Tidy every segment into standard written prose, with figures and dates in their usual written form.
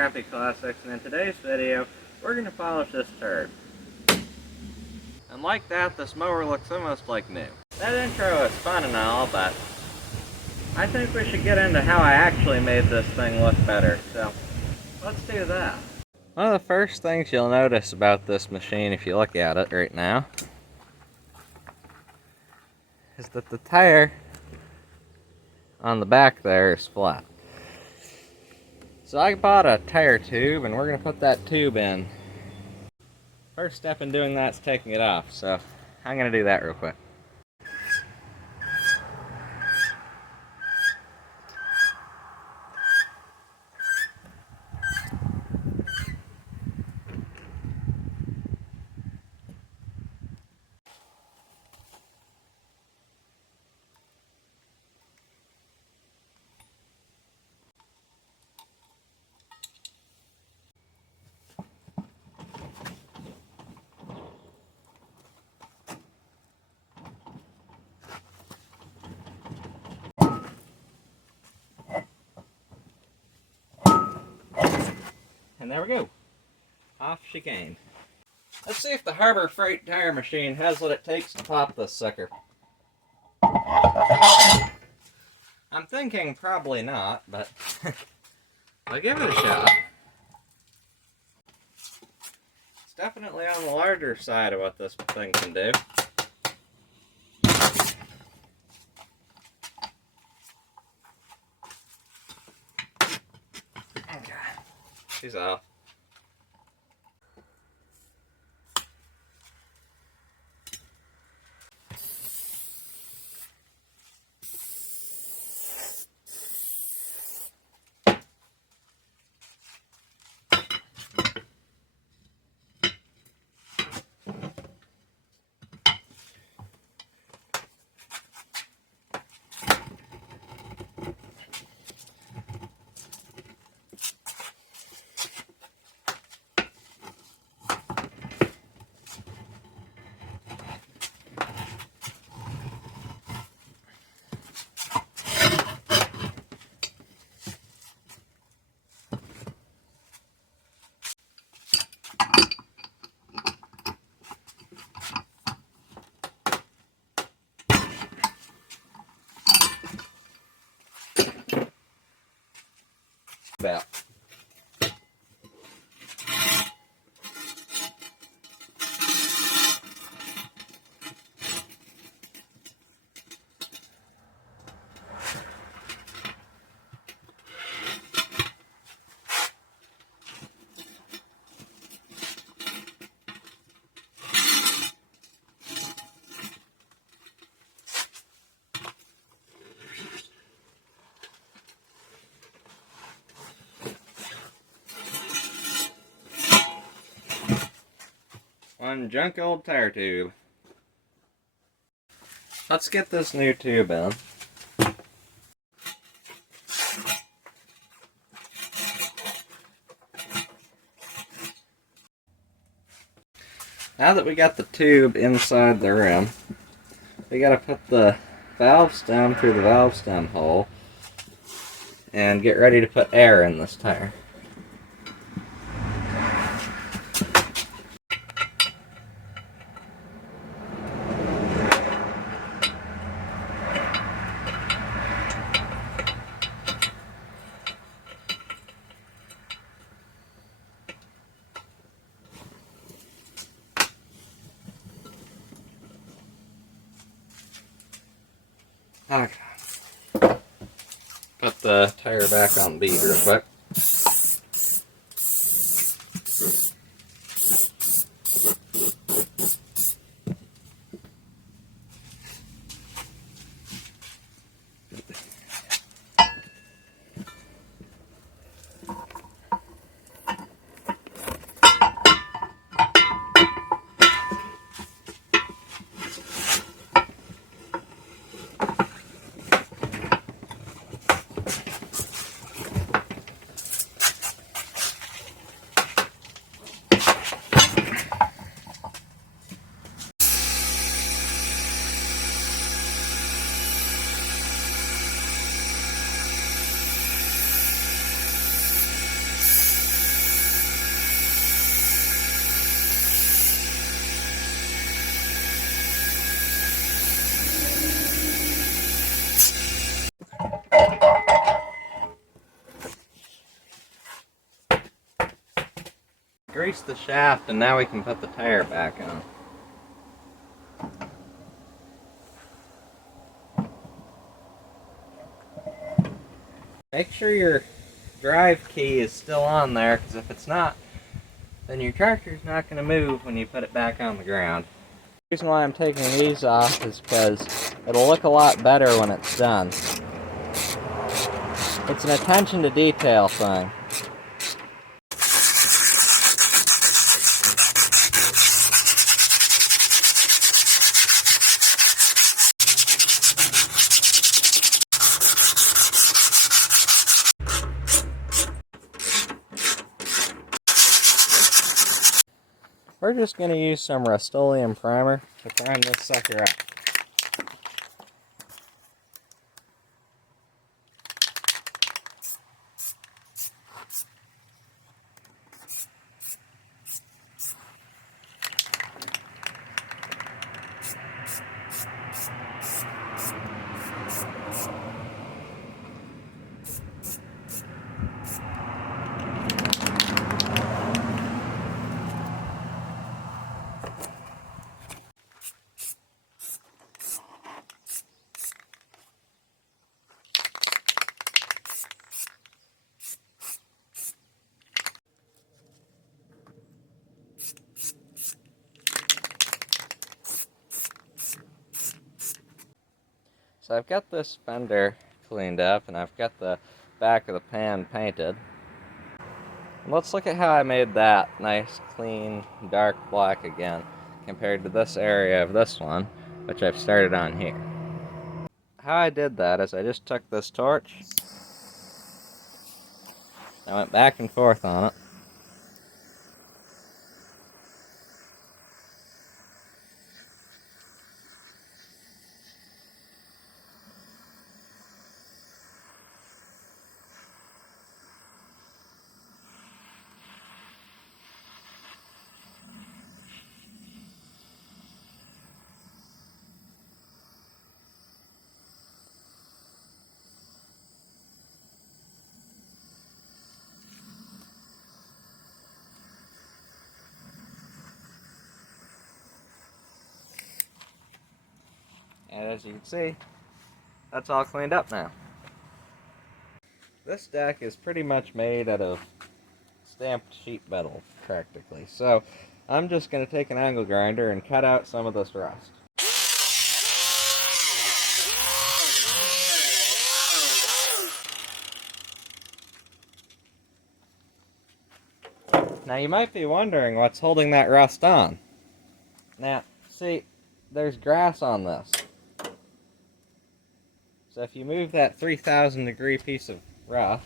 Scrappy Classics, and in today's video, we're going to polish this turd. And like that, this mower looks almost like new. That intro is fun and all, but I think we should get into how I actually made this thing look better, so let's do that. One of the first things you'll notice about this machine, if you look at it right now, is that the tire on the back there is flat. So I bought a tire tube, and we're going to put that tube in. First step in doing that is taking it off, so I'm going to do that real quick. And there we go. Off she came. Let's see if the Harbor Freight tire machine has what it takes to pop this sucker. I'm thinking probably not, but I'll give it a shot. It's definitely on the larger side of what this thing can do. She's off. About. One junk old tire tube. Let's get this new tube in. Now that we got the tube inside the rim, we gotta put the valve stem through the valve stem hole and get ready to put air in this tire. Okay. Put the tire back on bead real quick. Grease the shaft, and now we can put the tire back on. Make sure your drive key is still on there, because if it's not, then your tractor's not going to move when you put it back on the ground. The reason why I'm taking these off is because it'll look a lot better when it's done. It's an attention to detail thing. We're just going to use some Rust-Oleum primer to prime this sucker up. So I've got this fender cleaned up, and I've got the back of the pan painted. And let's look at how I made that nice, clean, dark black again, compared to this area of this one, which I've started on here. How I did that is I just took this torch, I went back and forth on it, and as you can see, that's all cleaned up now. This deck is pretty much made out of stamped sheet metal, practically. So I'm just going to take an angle grinder and cut out some of this rust. Now you might be wondering what's holding that rust on. Now, see, there's grass on this. So if you move that 3,000 degree piece of rust,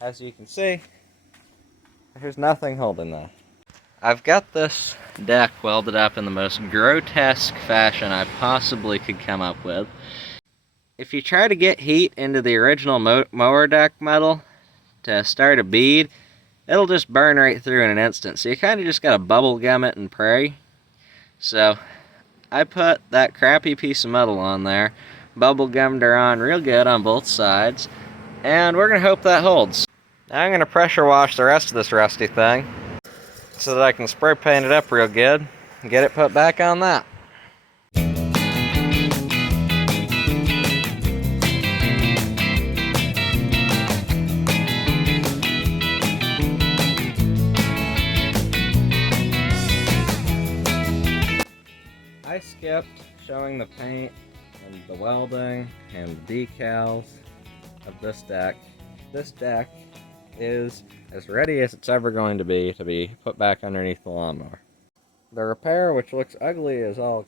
as you can see, there's nothing holding that. I've got this deck welded up in the most grotesque fashion I possibly could come up with. If you try to get heat into the original mower deck metal to start a bead, it'll just burn right through in an instant. So you kind of just gotta bubble gum it and pray. So I put that crappy piece of metal on there, bubble gummed her on real good on both sides, and we're gonna hope that holds. Now I'm gonna pressure wash the rest of this rusty thing so that I can spray paint it up real good and get it put back on that. I skipped showing the paint and the welding and the decals of this deck. This deck is as ready as it's ever going to be put back underneath the lawnmower. The repair, which looks ugly as all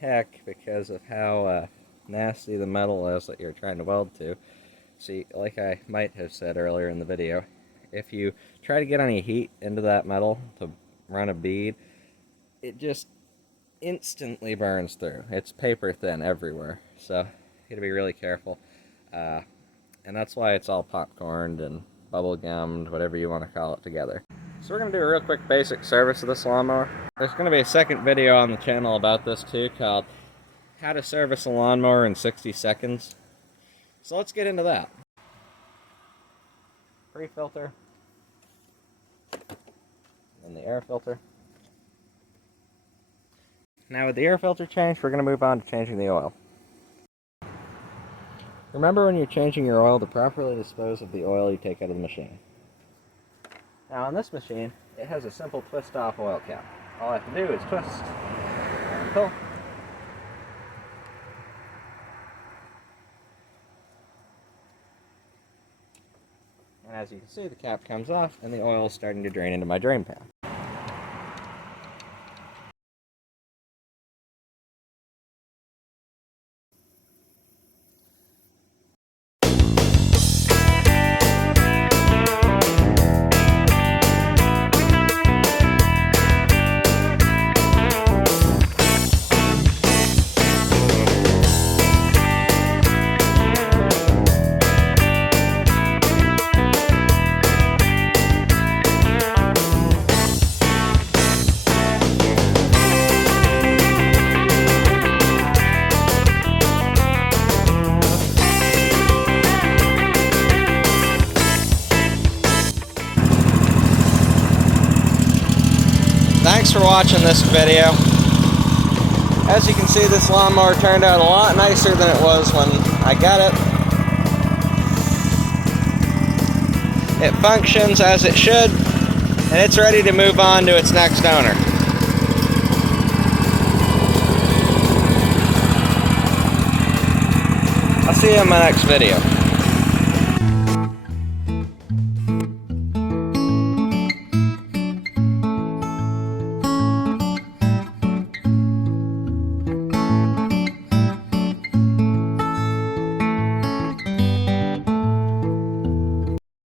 heck because of how nasty the metal is that you're trying to weld to. See, like I might have said earlier in the video, if you try to get any heat into that metal to run a bead, it just instantly burns through. It's paper thin everywhere, so you gotta be really careful. And that's why it's all popcorned and bubble gummed, whatever you want to call it, together. So we're going to do a real quick basic service of this lawnmower. There's going to be a second video on the channel about this too, called How to Service a Lawnmower in 60 Seconds. So let's get into that. pre-filter, and the air filter. Now with the air filter changed, we're going to move on to changing the oil. Remember when you're changing your oil to properly dispose of the oil you take out of the machine. Now on this machine, it has a simple twist-off oil cap. All I have to do is twist and pull. And as you can see, the cap comes off and the oil is starting to drain into my drain pan. Thanks for watching this video. As you can see, this lawnmower turned out a lot nicer than it was when I got it. It functions as it should, and it's ready to move on to its next owner. I'll see you in my next video.